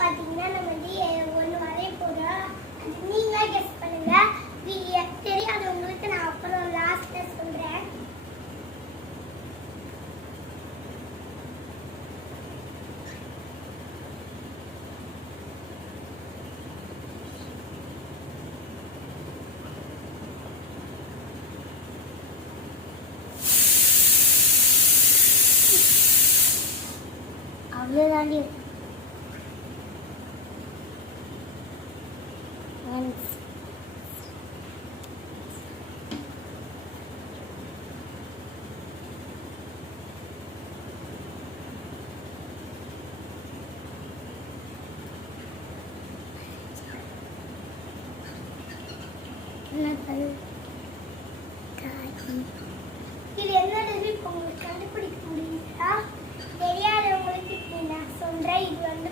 பார்த்தீங்கன்னா நம்ம வந்து ஒன்று வரைய போகிறோம். அது நீங்களே கெஸ் பண்ணுங்க. தெரியாதவங்களுக்கு நான் அப்புறம் லாஸ்ட்ல சொல்கிறேன். அவ்வளோதாண்டி. இது என்னது இப்போ உங்களுக்கு கண்டுபிடிக்க முடியுதா? தெரியாதவங்களுக்கு நான் சொல்றேன். இது வந்து